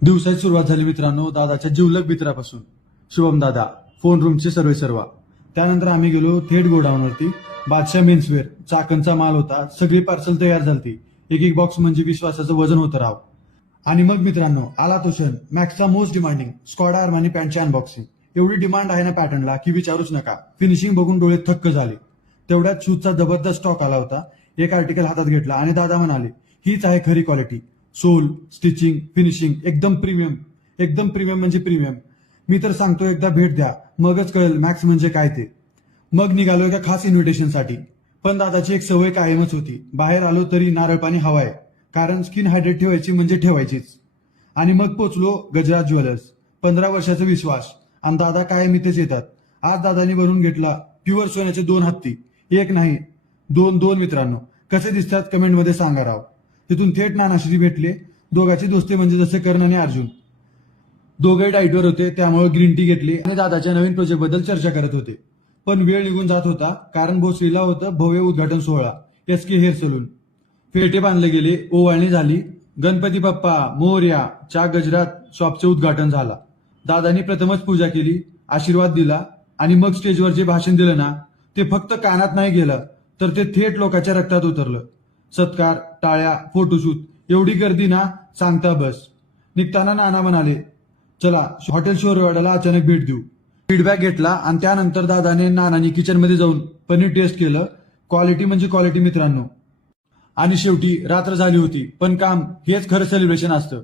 दिवसाची सुरुवात झाली मित्रांनो दादाच्या जिवलग मित्रापासून. शुभम दादा फोन रूमचे सर्वा. त्यानंतर आम्ही गेलो थेट गोडाऊनवरती. बादशाह मेन्सवेअर चाकणचा माल होता. सगळी पार्सल तयार झालती. एक एक बॉक्स म्हणजे विश्वासाचं वजन होतं राव. आणि मग मित्रांनो आला तो क्षण. मॅक्सचा मोस्ट डिमांडिंग स्कॉडा अरमानी पॅन्टची अनबॉक्सिंग. एवढी डिमांड आहे ना पॅटर्नला की विचारूच नका. फिनिशिंग बघून डोळे थक्क झाले. तेवढ्यात शूजचा जबरदस्त स्टॉक आला होता. एक आर्टिकल हातात घेतला आणि दादा म्हणाले हीच आहे खरी क्वालिटी. सोल, स्टिचिंग, फिनिशिंग एकदम प्रीमियम म्हणजे प्रीमियम. मी तर सांगतो एकदा भेट द्या मगच कळेल मॅक्स म्हणजे काय ते. मग निघालो एका खास इन्व्हिटेशनसाठी. पण दादाची एक सवय कायमच होती. बाहेर आलो तरी नारळ पाणी हवाय. कारण स्किन हायड्रेट ठेवायची म्हणजे ठेवायचीच. आणि मग पोचलो गजराज ज्वेलर्स. 15 वर्षाचा विश्वास आणि दादा कायम इथेच येतात. आज दादानी बनवून घेतला प्युअर सोन्याचे 2 हत्ती. एक नाही दोन मित्रांनो. कसे दिसतात कमेंटमध्ये सांगा राव. तिथून थेट नानाशी भेटले. दोघांची दोस्ती म्हणजे जसे कर्ण आणि अर्जुन. दोघे डाईटवर होते त्यामुळे ग्रीन टी घेतली आणि दादाच्या नवीन प्रोजेक्ट बद्दल चर्चा करत होते. पण वेळ निघून जात होता कारण भोसरीला होतं भव्य उद्घाटन सोहळा. SK hair salon. फेटे बांधले गेले, ओवाळणी झाली. गणपती बाप्पा मोरया च्या गजरात शॉपचे उद्घाटन झाला. दादानी प्रथमच पूजा केली, आशीर्वाद दिला आणि मग स्टेजवर जे भाषण दिलं ना ते फक्त कानात नाही गेलं तर ते थेट लोकांच्या रक्तात उतरलं. सत्कार, टाळ्या, फोटोशूट, एवढी गर्दी ना सांगता बस. निघताना नाना म्हणाले चला हॉटेल शोरवाड्याला अचानक भेट देऊ. फीडबॅक घेतला आणि त्यानंतर दादाने नानानी किचनमध्ये जाऊन पनीर टेस्ट केलं. क्वालिटी म्हणजे क्वालिटी मित्रांनो. आणि शेवटी रात्र झाली होती पण काम हेच खरं सेलिब्रेशन असतं.